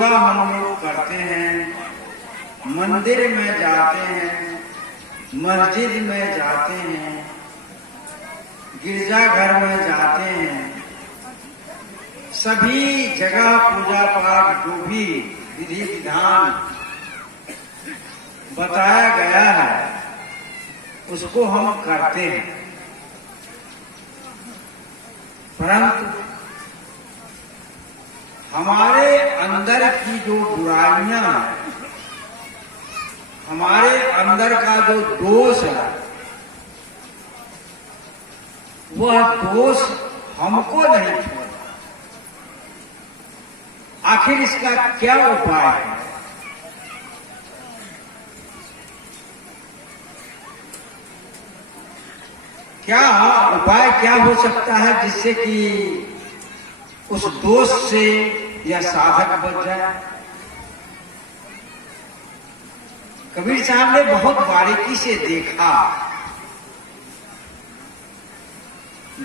पूजा हम लोग करते हैं, मंदिर में जाते हैं, मस्जिद में जाते हैं, गिरजाघर में जाते हैं, सभी जगह पूजा पाठ जो भी विधि विधान बताया गया है उसको हम करते हैं। परंतु हमारे अंदर की जो बुराइयां हैं, हमारे अंदर का जो दोष है, वह दोष हमको नहीं छोड़ता। आखिर इसका क्या उपाय है? क्या उपाय क्या हो सकता है जिससे कि उस दोष से यह साधक बच जाए? कबीर साहब ने बहुत बारीकी से देखा।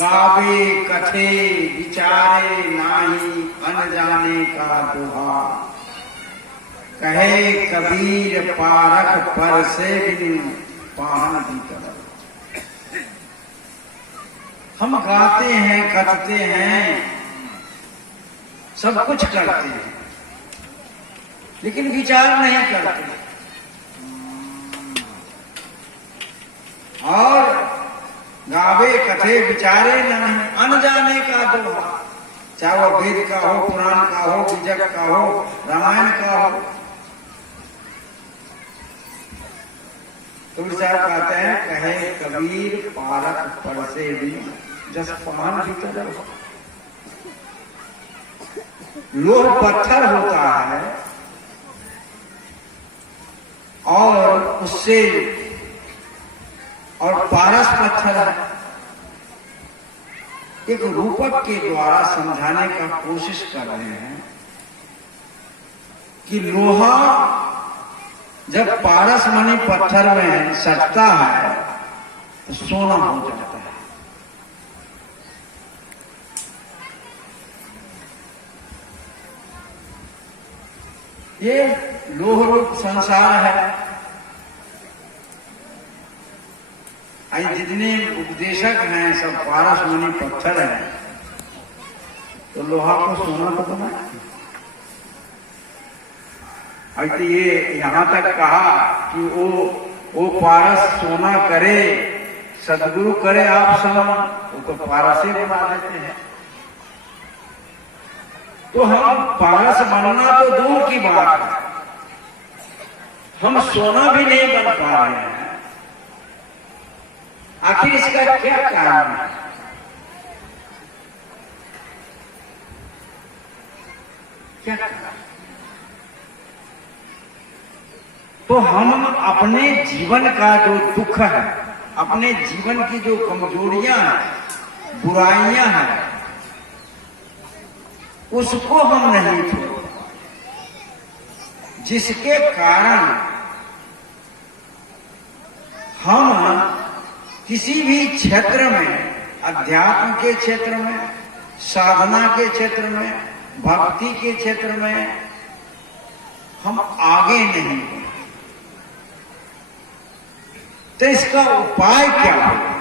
गावे कथे विचारे नाही अनजाने का दोहा, कहे कबीर पारख पर से बिन पाहन भी कर। हम गाते हैं, कथते हैं, सब कुछ करते हैं, लेकिन विचार नहीं करते। और गावे कथे विचारे नहीं अनजाने का दोहा, चाहे वो वेद का हो, पुराण का हो, विजय का हो, रामायण का हो। तुलसी साहब कहते हैं, कहे कबीर पारख पर से भी जस पान भीतर हो। लोह पत्थर होता है और उससे, और पारस पत्थर है। एक रूपक के द्वारा समझाने का कोशिश कर रहे हैं कि लोहा जब पारस मणि पत्थर में सटता है तो सोना हो जाता है। ये लोह रूप संसार है। आज जितने उपदेशक हैं सब पारस मणि पत्थर हैं, तो लोहा को सोना तो बना। तो ये यहां तक कहा कि वो पारस सोना करे, सदगुरु करे आप समान, वो तो पारस ही बना देते हैं। तो हम पारस बनना तो दूर की बात है, हम सोना भी नहीं बन पा रहे हैं। आखिर इसका क्या कारण है? क्या कारण? तो हम अपने जीवन का जो दुख है, अपने जीवन की जो कमजोरियां हैं, बुराइयां हैं, उसको हम नहीं छोड़ते, जिसके कारण हम किसी भी क्षेत्र में, अध्यात्म के क्षेत्र में, साधना के क्षेत्र में, भक्ति के क्षेत्र में हम आगे नहीं बढ़े। तो इसका उपाय क्या होगा?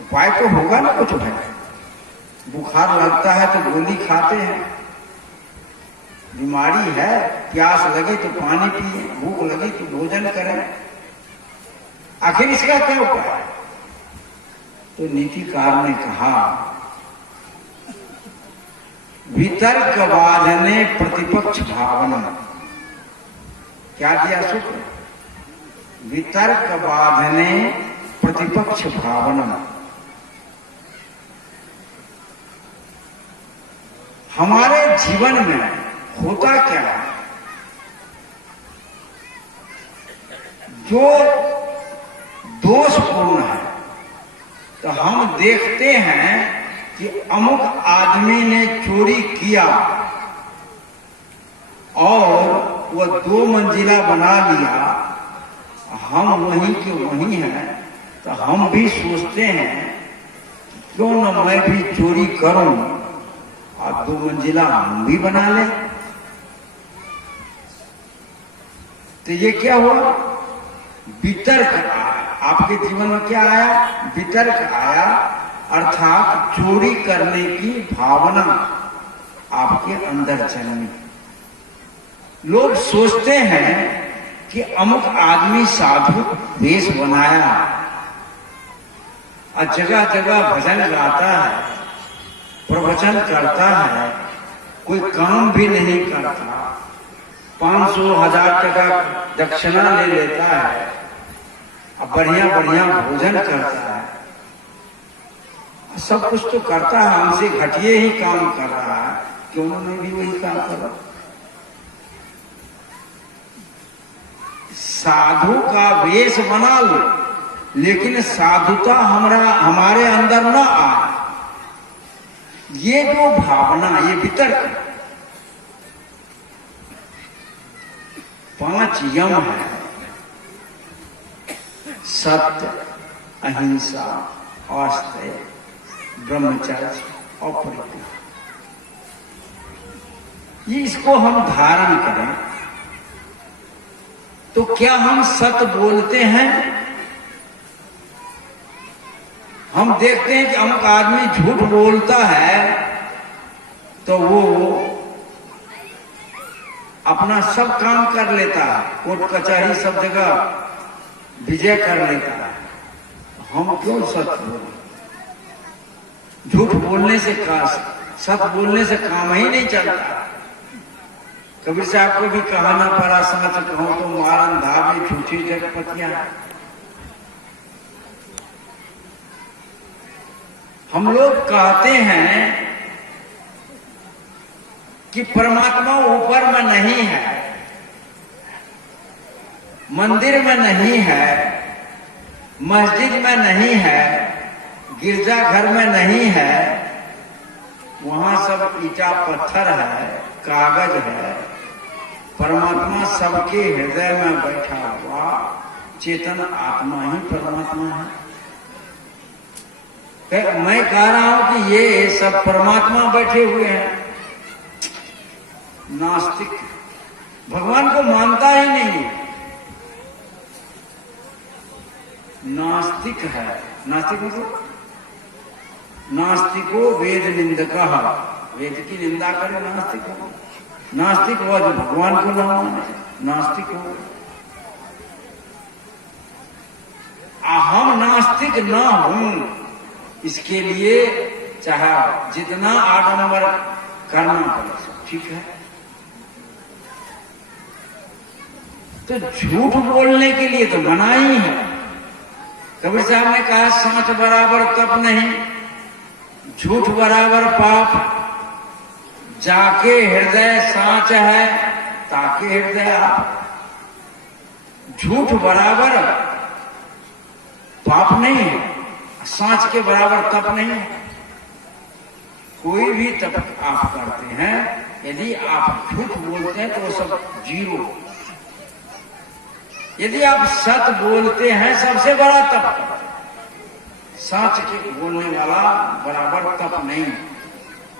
उपाय तो होगा ना कुछ भाई। बुखार लगता है तो गोली खाते हैं, बीमारी है, प्यास लगे तो पानी पिए, भूख लगी तो भोजन करें। आखिर इसका क्या उपाय? तो नीतिकार ने कहा, वितर्क बाधने प्रतिपक्ष भावना। क्या दिया सूत्र? वितर्क बाधने प्रतिपक्ष भावना। हमारे जीवन में होता क्या है? जो दोषपूर्ण है, तो हम देखते हैं कि अमुक आदमी ने चोरी किया और वह 2 मंजिला बना लिया, हम वहीं के वहीं हैं, तो हम भी सोचते हैं क्यों न मैं भी चोरी करूं और 2 मंजिला हम भी बना लें। तो ये क्या हुआ? वितर्क आया आपके जीवन में। क्या आया? वितर्क आया, अर्थात चोरी करने की भावना आपके अंदर जन्मी। लोग सोचते हैं कि अमुक आदमी साधु वेश बनाया और जगह जगह भजन गाता है, प्रवचन करता है, कोई काम भी नहीं करता, 500,000 टका दक्षिणा ले लेता है और बढ़िया बढ़िया भोजन करता है, सब कुछ तो करता है, हमसे घटिया ही काम कर रहा है, क्यों उन्होंने भी वही काम करा। साधु का वेश बना लो, लेकिन साधुता हमारे अंदर न आए। ये जो भावना, ये वितर्क 5 यम है, सत्य, अहिंसा, आस्तेय, ब्रह्मचर्य और परित्याग। ये इसको हम धारण करें तो क्या हम सत्य बोलते हैं? हम देखते हैं कि अमुक आदमी झूठ बोलता है तो वो अपना सब काम कर लेता है, कोर्ट कचहरी सब जगह विजय कर लेता है। हम क्यों सत्य बोलें? झूठ बोलने से सत्य बोलने से काम ही नहीं चलता। कबीर साहब को भी कहा ना पड़ा, सच कहूं तो मारन धावे झूठी जगपतियां। हम लोग कहते हैं कि परमात्मा ऊपर में नहीं है, मंदिर में नहीं है, मस्जिद में नहीं है, गिरजाघर में नहीं है, वहां सब ईटा पत्थर है, कागज है। परमात्मा सबके हृदय में बैठा हुआ चेतन आत्मा ही परमात्मा है। मैं कह रहा हूं कि ये सब परमात्मा बैठे हुए हैं। नास्तिक भगवान को मानता ही नहीं, नास्तिक है। नास्तिक मतलब नास्तिको वेद निंदक, वेद की निंदा करे नास्तिक हो। नास्तिक हुआ जो भगवान को न माने, नास्तिक हो। हम नास्तिक न हूं, इसके लिए चाहे जितना आडंबर करना पड़े, ठीक है। तो झूठ बोलने के लिए तो मना ही है। कबीर साहब ने कहा, सांच बराबर तप नहीं, झूठ बराबर पाप, जाके हृदय सांच है ताके हृदय आप। झूठ बराबर पाप नहीं है, सांच के बराबर तप नहीं है। कोई भी तप आप करते हैं, यदि आप झूठ बोलते हैं तो वो सब जीरो। यदि आप सत्य बोलते हैं, सबसे बड़ा तप। सच के बोलने वाला बराबर तप नहीं,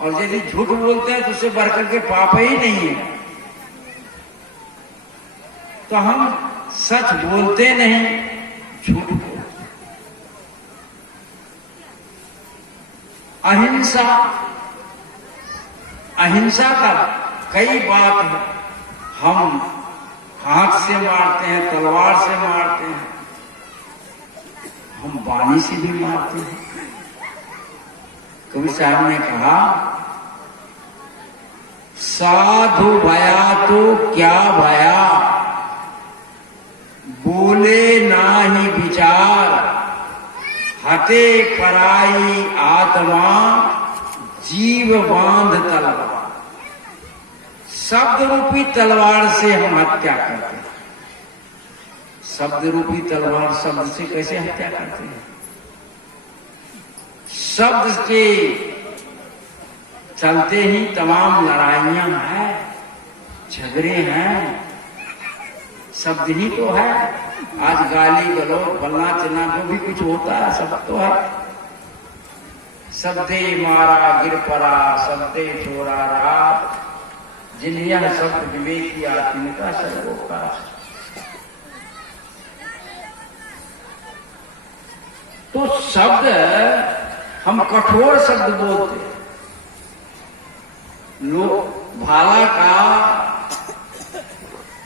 और यदि झूठ बोलते हैं तो उससे बढ़कर के पाप ही नहीं है। तो हम सच बोलते नहीं, झूठ बोलते। अहिंसा, अहिंसा का कई बात है। हम हाथ से मारते हैं, तलवार से मारते हैं, हम वाणी से भी मारते हैं। कबीर साहब ने कहा, साधु भया तो क्या भया, बोले नाही विचार, हते पराई आत्मा, जीव बांध तलवार। शब्द रूपी तलवार से हम हत्या करते हैं। शब्द रूपी तलवार, शब्द से कैसे हत्या करते हैं? शब्द के चलते ही तमाम लड़ाइयां हैं, झगड़े हैं, शब्द ही तो है। आज गाली गलौज बलना चलना जो भी कुछ होता है, सब तो है। शब्दे मारा गिर पड़ा, शब्दे छोड़ा रात, जिन्हिया शब्द विवेक किया तिनका सर्वोपकार। तो शब्द हम कठोर शब्द बोलते हैं, लोग भाला का,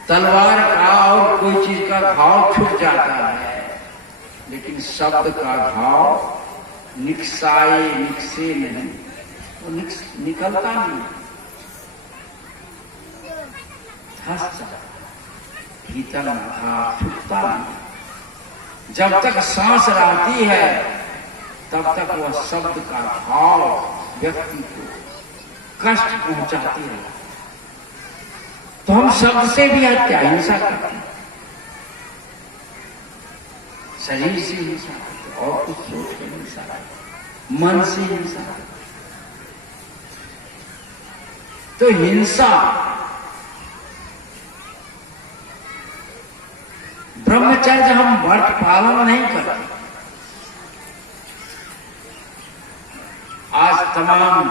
तलवार का और कोई चीज का घाव छूट जाता है, लेकिन शब्द का घाव निकसाए निकसे नहीं, वो निकलता नहीं, धस जाता, भीतर घाव छूटता नहीं। जब तक सांस रहती है तब तक वह शब्द का घाव व्यक्ति को कष्ट पहुंचाती है। तो हम शब्द से भी हत्या, हिंसा करते हैं, शरीर से हिंसा करते, और कुछ सोच कर हिंसा करते, मन से हिंसा करते। तो हिंसा ब्रह्मचर्य हम व्रत पालन नहीं करते। आज तमाम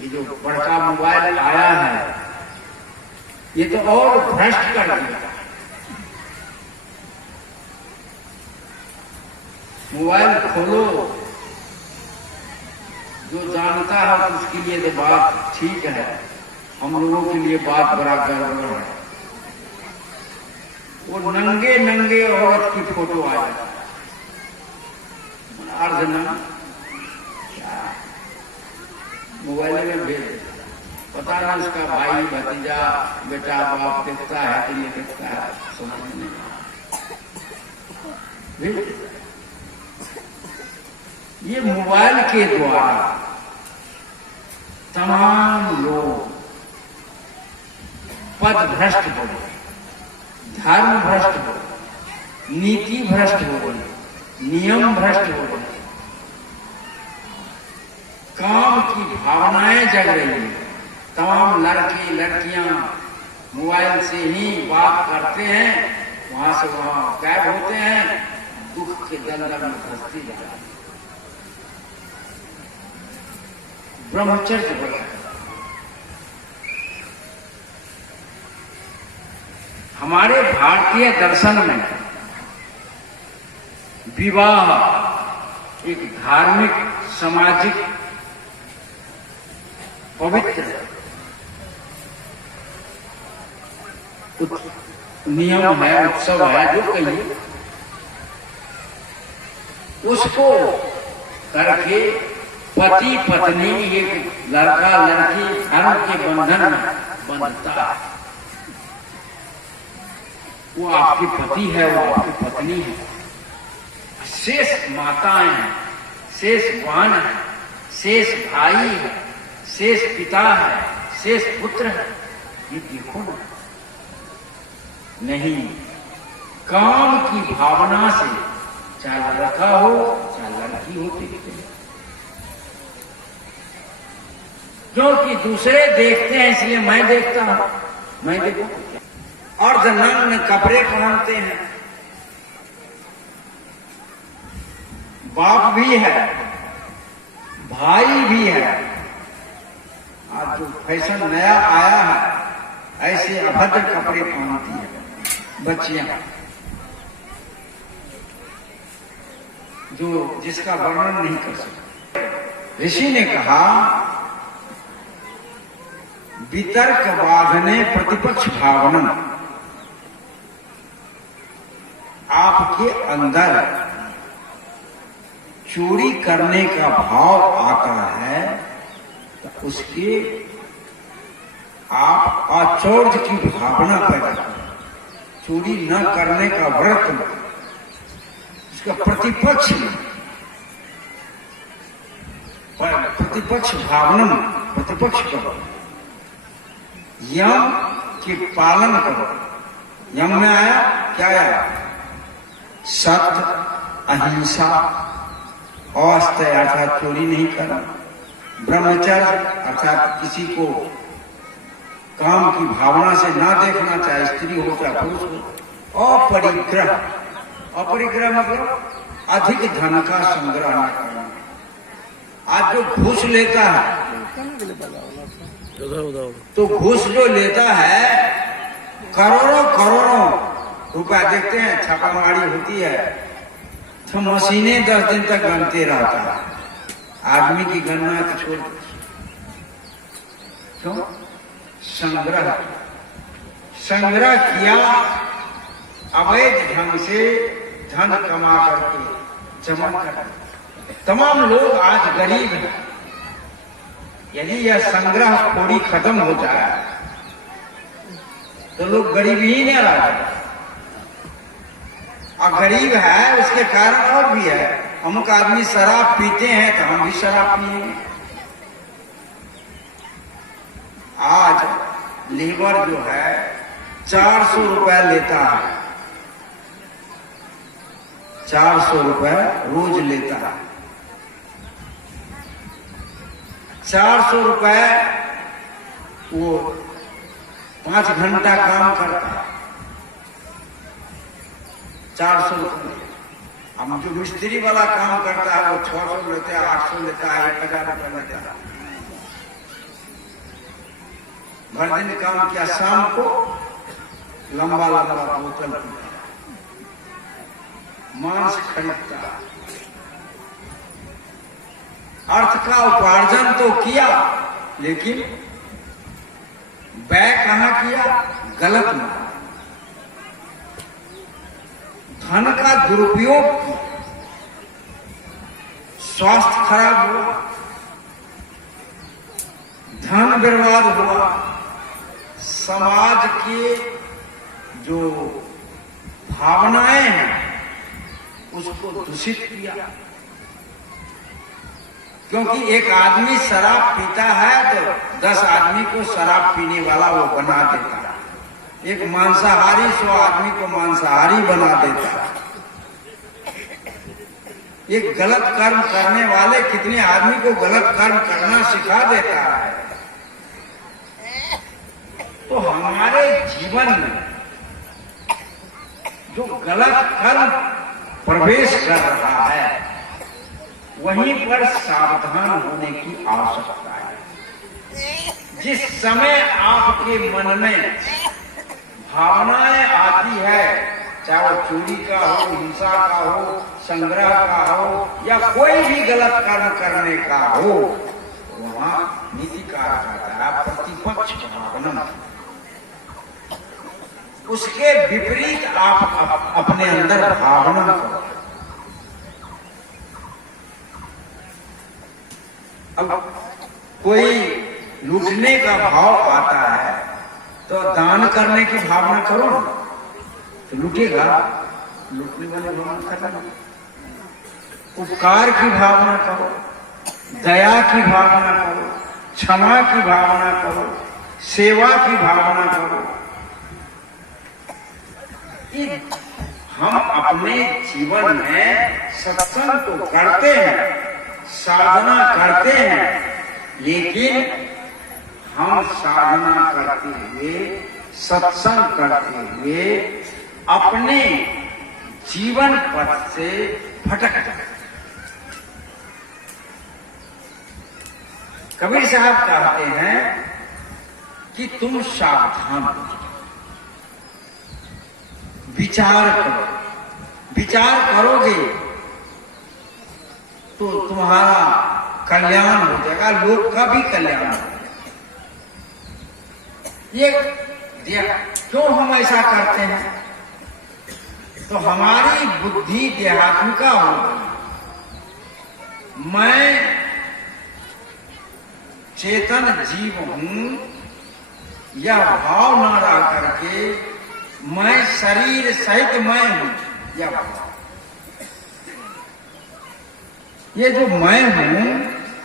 ये जो बड़का मोबाइल आया है, ये तो और भ्रष्ट कर दिया। मोबाइल खोलो, जो जानता है उसके लिए तो बात ठीक है, हम लोगों के लिए बात बड़ा गड़बड़ है। वो नंगे नंगे औरत की फोटो आ जाती है, अर्धनग्न, मोबाइल में भेज देता, पता ना उसका भाई भतीजा बेटा बाप देखता है कि नहीं देखता है, समझ नहीं भेज। ये मोबाइल के द्वारा तमाम लोग पद भ्रष्ट हो गए, धर्म भ्रष्ट हो गए, नीति भ्रष्ट हो गई, नियम भ्रष्ट हो गए, काम की भावनाएं जग रही हैं। तमाम लड़के लड़कियां मोबाइल से ही बात करते हैं, वहां से वहां गायब होते हैं, दुख के दलदल में फंसती जा रही है। ब्रह्मचर्य बड़ा हमारे भारतीय दर्शन में विवाह एक धार्मिक सामाजिक पवित्र नियम है, उत्सव है, जो कहिए, उसको करके पति पत्नी एक लड़का लड़की धर्म के बंधन में बंधता है। वो आपकी पति है, वो आपकी पत्नी है, शेष माताएं हैं, शेष बहन है, शेष भाई है, शेष पिता है, शेष पुत्र है। ये देखो ना, नहीं, काम की भावना से चाहे लड़का हो चाहे लड़की हो, क्योंकि दूसरे देखते हैं इसलिए मैं देखता हूं, मैं देखू। अर्धनग्न कपड़े पहनते हैं, बाप भी है, भाई भी है। आज जो फैशन नया आया है, ऐसे अभद्र कपड़े पहनती है बच्चियां, जो जिसका वर्णन नहीं कर सकते। ऋषि ने कहा, वितर्क बाधने प्रतिपक्ष भावना, आपके अंदर चोरी करने का भाव आता है तो उसके आप आचौर्य की भावना पैदा करें, चोरी न करने का व्रत में, उसका प्रतिपक्ष में, प्रतिपक्ष भावना में प्रतिपक्ष करो, यम के पालन करो। यम में आया क्या आया? सत्य, अहिंसा, अस्तेय अर्थात चोरी नहीं करना, ब्रह्मचर्य अर्थात किसी को काम की भावना से ना देखना, चाहे स्त्री हो चाहे पुरुष हो, अपरिग्रह, अपरिग्रह मतलब अधिक धन का संग्रह न करना। आज जो घूस लेता है, तो घूस जो लेता है करोड़ों करोड़ों रुपया, देखते हैं छापामारी होती है, तो मशीनें 10 दिन तक गनते रहता है, आदमी की गणना तो छोड़। क्यों? संग्रह किया, अवैध ढंग से धन कमा करके जमा कर। तमाम लोग आज गरीब हैं। यदि यह संग्रह थोड़ी खत्म हो जाए तो लोग गरीब ही नहीं रहे। और गरीब है उसके कारण और भी है, अमुक आदमी शराब पीते हैं तो हम भी शराब पिएंगे। आज लीवर जो है 400 रुपए लेता है, 400 रुपए रोज लेता है। 400 रुपए वो 5 घंटा काम करता है, 400 रुपए। हम जो मिस्त्री वाला काम करता है वो 600 लेता है, 800 लेता है, 1000 रुपए लेता है। भर दिन काम किया, शाम को लंबा लंबा बोतल पीता, मांस खरीदता। अर्थ का उपार्जन तो किया, लेकिन व्यय कहां किया? गलत में। धन का दुरुपयोग किया, स्वास्थ्य खराब हुआ, धन बर्बाद हुआ, समाज के जो भावनाएं हैं उसको दूषित किया। क्योंकि एक आदमी शराब पीता है तो 10 आदमी को शराब पीने वाला वो बना देता है। एक मांसाहारी 100 आदमी को मांसाहारी बना देता है। एक गलत कर्म करने वाले कितने आदमी को गलत कर्म करना सिखा देता है। तो हमारे जीवन में जो गलत कर्म प्रवेश कर रहा है वहीं पर सावधान होने की आवश्यकता है। जिस समय आपके मन में भावनाएं आती है, चाहे वो चोरी का हो, हिंसा का हो, संग्रह का हो या कोई भी गलत कर्म करने का हो, वहां नीतिकार कहता है प्रतिपक्ष भावना। उसके विपरीत आप अपने अंदर भावना करो। अब कोई लूटने का भाव आता है तो दान करने की भावना करो ना, तो लूटेगा, लूटने वाले भावना करना। उपकार की भावना करो, दया की भावना करो, क्षमा की भावना करो, सेवा की भावना करो। हम अपने जीवन में सत्संग तो करते हैं, साधना करते हैं, लेकिन हम साधना करते हुए, सत्संग करते हुए अपने जीवन पथ से भटक जाते। कबीर साहब कहते हैं कि तुम सावधान हो, विचार करो। विचार करोगे तो तुम्हारा कल्याण हो जाएगा, लोग का भी कल्याण हो जाएगा। ये क्यों हम ऐसा करते हैं? तो हमारी बुद्धि देहात्मिका होगी। मैं चेतन जीव हूं, यह भाव न रह करके मैं शरीर सहित मैं हूं, यह भाव। ये जो मैं हूं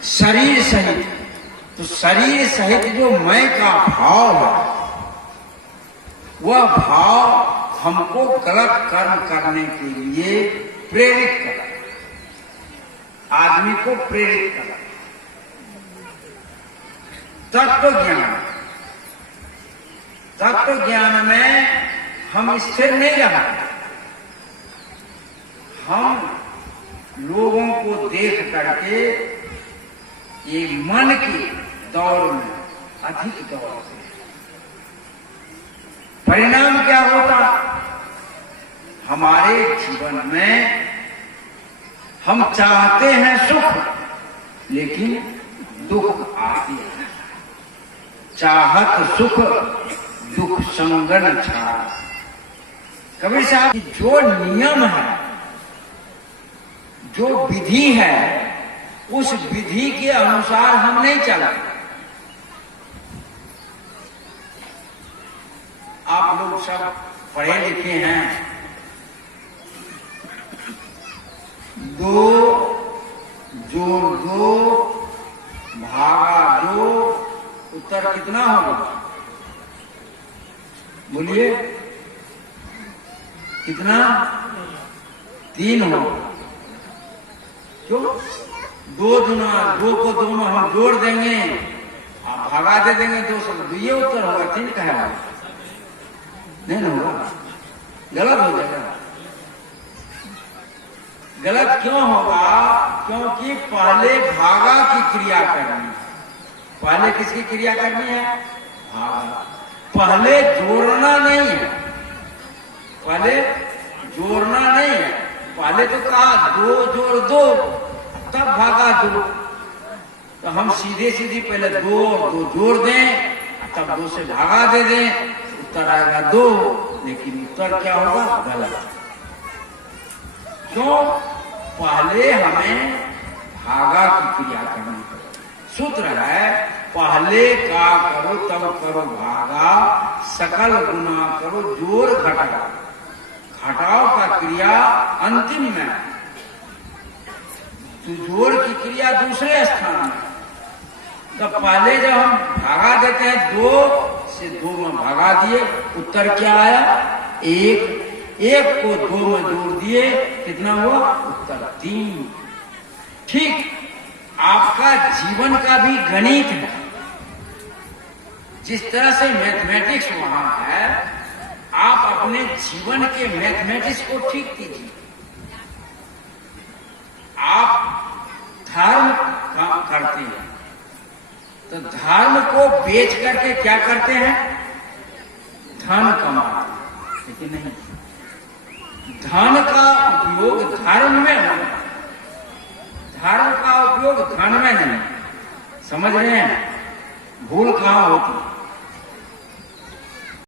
शरीर सहित, तो शरीर सहित जो मैं का भाव है, वह भाव हमको गलत कर्म करने के लिए प्रेरित करा, आदमी को प्रेरित करा। तत्व ज्ञान में हम स्थिर नहीं रहते। हम लोगों को देख करके ये मन की दौड़ में अधिक दौड़ते। परिणाम क्या होता? हमारे जीवन में हम चाहते हैं सुख लेकिन दुख आती है। चाहत सुख दुख संगन छाड़। कबीर साहब जो नियम है, जो विधि है, उस विधि के अनुसार हम नहीं चलते। आप लोग सब पढ़े लिखे हैं, दो जोड़ दो भागा दो, उत्तर कितना होगा? बोलिए कितना? 3 होगा। क्यों? 2 दुना 2 को 2 में हम जोड़ देंगे, आप भागा दे देंगे 2 से, ये उत्तर होगा। 3 कहेगा नहीं होगा, गलत हो जाएगा। गलत क्यों होगा? क्योंकि पहले भागा की क्रिया करनी है। पहले किसकी क्रिया करनी है? भागा। पहले जोड़ना नहीं है, पहले जोड़ना नहीं है। पहले तो कहा 2 जोड़ 2 तब भागा 2, तो हम सीधे सीधी पहले 2 और 2 जोड़ दें, तब 2 से भागा दे दें, उत्तर आएगा 2। लेकिन उत्तर क्या होगा? गलत। क्यों? पहले हमें भागा की क्रिया करनी है। सूत्र है, पहले का करो तब करो भागा, सकल गुना करो जोड़ घटाओ। घटाओ का क्रिया अंतिम में, तो जोड़ की क्रिया दूसरे स्थान में। तो पहले जब हम भागा देते हैं 2 से 2 में भागा दिए, उत्तर क्या आया? 1। 1 को 2 में जोड़ दिए, कितना हुआ? उत्तर 3। ठीक आपका जीवन का भी गणित है। जिस तरह से मैथमेटिक्स वहां है, आप अपने जीवन के मैथमेटिक्स को ठीक कीजिए। आप धर्म काम करते हैं, तो धर्म को बेच करके क्या करते हैं? धन कमाते हैं। लेकिन नहीं, धन का उपयोग धर्म में होना, धर्म का उपयोग धन में नहीं। समझ रहे हैं? भूल कहां होती है?